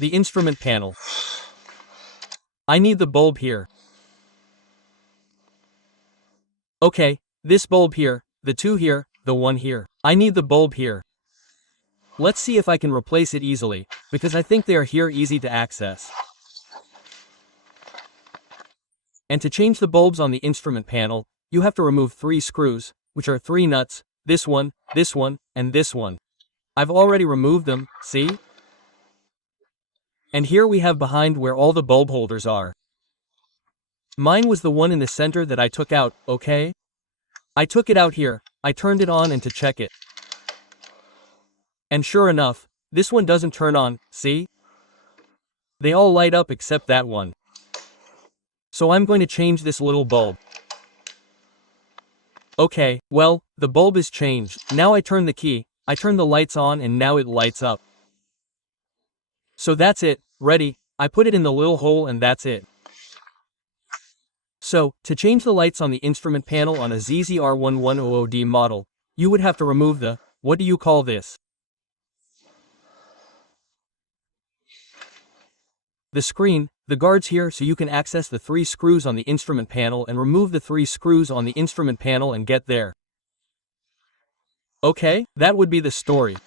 The instrument panel. I need the bulb here. Okay, this bulb here, the two here, the one here. I need the bulb here. Let's see if I can replace it easily, because I think they are here easy to access. And to change the bulbs on the instrument panel, you have to remove 3 screws, which are 3 nuts, this one, and this one. I've already removed them, see? And here we have behind where all the bulb holders are. Mine was the one in the center that I took out, okay? I took it out here, I turned it on and to check it. And sure enough, this one doesn't turn on, see? They all light up except that one. So I'm going to change this little bulb. Okay, well, the bulb is changed. Now I turn the key, I turn the lights on and now it lights up. So that's it, ready, I put it in the little hole and that's it. So, to change the lights on the instrument panel on a ZZR1100 D model, you would have to remove the, what do you call this? The screen, the guards here so you can access the 3 screws on the instrument panel and remove the 3 screws on the instrument panel and get there. Okay, that would be the story.